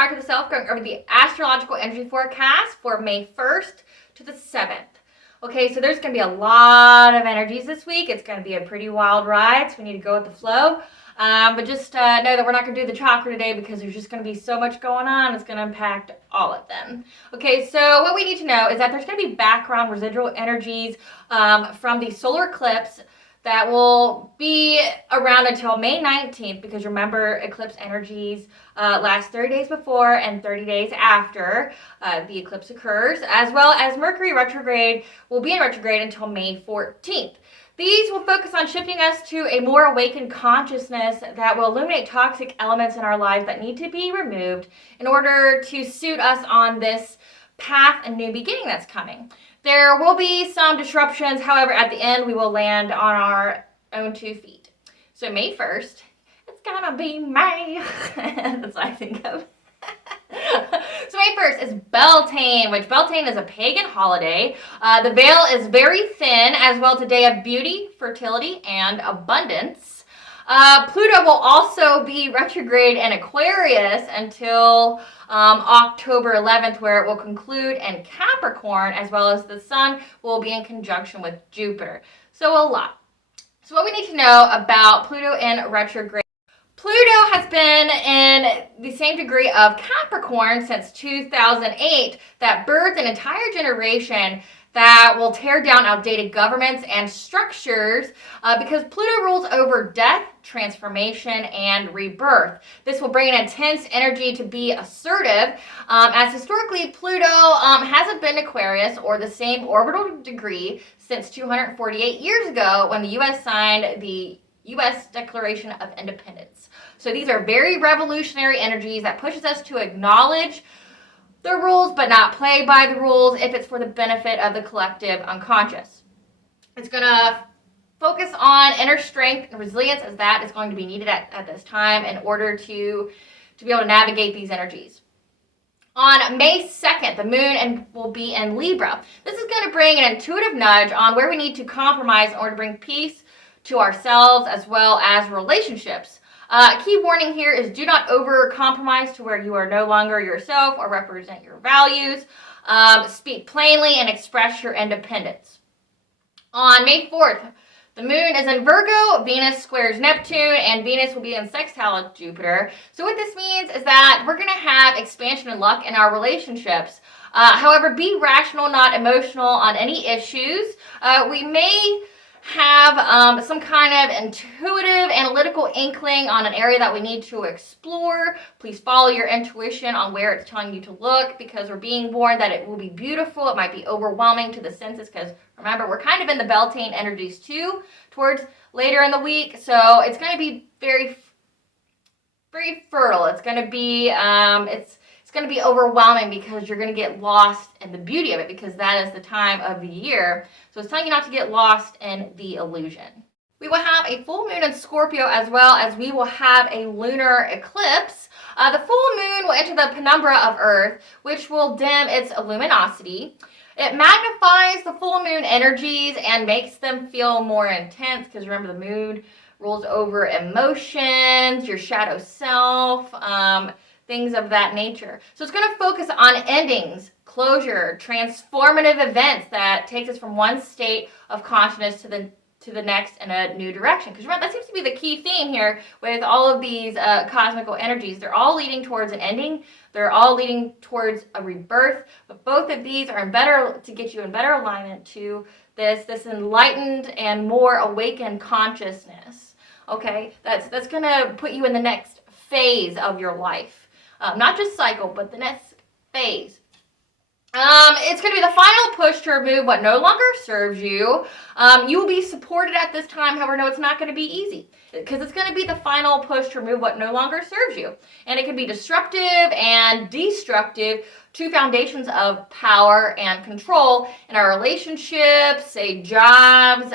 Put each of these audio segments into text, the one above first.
Inspired to the Self, going over the Astrological Energy Forecast for May 1st to the 7th. Okay, so there's going to be a lot of energies this week. It's going to be a pretty wild ride, so we need to go with the flow. But just know that we're not going to do the chakra today because there's just going to be so much going on. It's going to impact all of them. Okay, so what we need to know is that there's going to be background residual energies from the solar eclipse that will be around until May 19th, because remember, eclipse energies last 30 days before and 30 days after the eclipse occurs, as well as Mercury retrograde will be in retrograde until May 14th. These will focus on shifting us to a more awakened consciousness that will illuminate toxic elements in our lives that need to be removed in order to suit us on this path and new beginning that's coming. There will be some disruptions, however, at the end we will land on our own 2 feet. So May 1st, it's gonna be May. That's what I think of. So May 1st is Beltane, which Beltane is a pagan holiday. The veil is very thin, as well as a day of beauty, fertility, and abundance. Pluto will also be retrograde in Aquarius until October 11th, where it will conclude in Capricorn, as well as the Sun will be in conjunction with Jupiter. So a lot. So what we need to know about Pluto in retrograde. Pluto has been in the same degree of Capricorn since 2008 that birthed an entire generation that will tear down outdated governments and structures because Pluto rules over death, transformation, and rebirth. This will bring an intense energy to be assertive, as historically Pluto hasn't been Aquarius or the same orbital degree since 248 years ago when the U.S. signed the U.S. Declaration of Independence. So these are very revolutionary energies that pushes us to acknowledge the rules but not play by the rules if it's for the benefit of the collective unconscious. It's going to focus on inner strength and resilience, as that is going to be needed at this time in order to be able to navigate these energies. On May 2nd, the moon will be in Libra. This is going to bring an intuitive nudge on where we need to compromise in order to bring peace to ourselves as well as relationships. Key warning here is do not over-compromise to where you are no longer yourself or represent your values. Speak plainly and express your independence. On May 4th, the moon is in Virgo, Venus squares Neptune, and Venus will be in sextile with Jupiter. So what this means is that we're going to have expansion and luck in our relationships. However, be rational, not emotional on any issues. We may have some kind of intuitive, analytical inkling on an area that we need to explore. Please follow your intuition on where it's telling you to look, because we're being warned that it will be beautiful. It might be overwhelming to the senses, because remember, we're kind of in the Beltane energies too towards later in the week. So it's going to be very, very fertile. It's going to be, it's going to be overwhelming because you're going to get lost in the beauty of it, because that is the time of the year. So it's telling you not to get lost in the illusion. We will have a full moon in Scorpio, as well as we will have a lunar eclipse. The full moon will enter the penumbra of Earth, which will dim its luminosity. It magnifies the full moon energies and makes them feel more intense, because remember, the moon rules over emotions, your shadow self, things of that nature. So it's going to focus on endings, closure, transformative events that takes us from one state of consciousness to the next in a new direction. Because remember, that seems to be the key theme here with all of these cosmical energies. They're all leading towards an ending. They're all leading towards a rebirth. But both of these are to get you in better alignment to this enlightened and more awakened consciousness. Okay, that's going to put you in the next phase of your life. Not just cycle, but the next phase. It's going to be the final push to remove what no longer serves you. You will be supported at this time. However, no, it's not going to be easy, because it's going to be the final push to remove what no longer serves you. And it can be disruptive and destructive to foundations of power and control in our relationships, say jobs,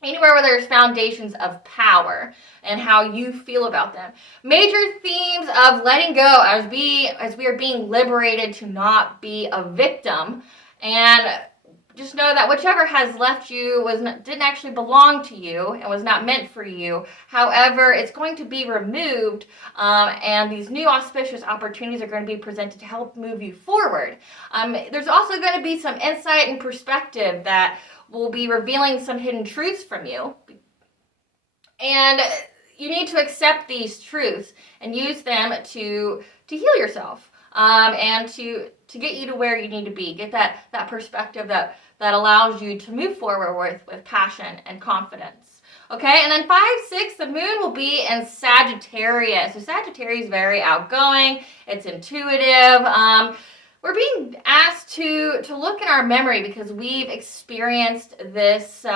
anywhere where there's foundations of power and how you feel about them. Major themes of letting go as we are being liberated to not be a victim, and just know that whichever has left you didn't actually belong to you and was not meant for you. However, it's going to be removed, and these new auspicious opportunities are going to be presented to help move you forward. There's also going to be some insight and perspective that will be revealing some hidden truths from you. And you need to accept these truths and use them to heal yourself, and to get you to where you need to be. Get that perspective that allows you to move forward with passion and confidence. Okay, and then 5, 6, the moon will be in Sagittarius. So Sagittarius is very outgoing. It's intuitive. We're being asked to look in our memory because we've experienced this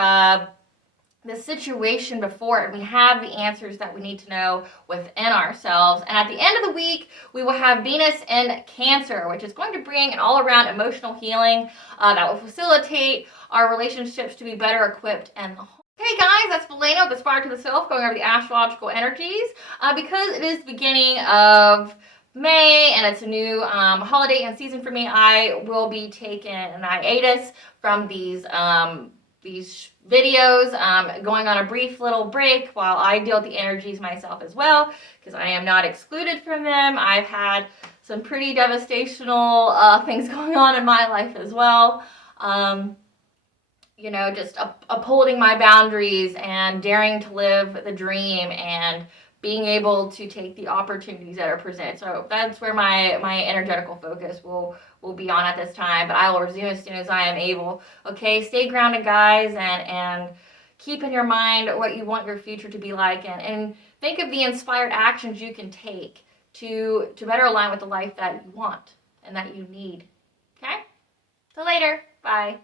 situation before, and we have the answers that we need to know within ourselves. And at the end of the week, we will have Venus in Cancer, which is going to bring an all-around emotional healing that will facilitate our relationships to be better equipped and the whole. Hey guys, that's Belair with Aspire to the Self, going over the astrological energies. Because it is the beginning of May and it's a new holiday and season for me, I will be taking an hiatus from these videos, going on a brief little break while I deal with the energies myself as well, because I am not excluded from them. I've had some pretty devastational things going on in my life as well. You know, just upholding my boundaries and daring to live the dream and being able to take the opportunities that are presented. So that's where my energetical focus will be on at this time, but I will resume as soon as I am able. Okay, stay grounded, guys, and keep in your mind what you want your future to be like, and think of the inspired actions you can take to better align with the life that you want and that you need. Okay? So later. Bye.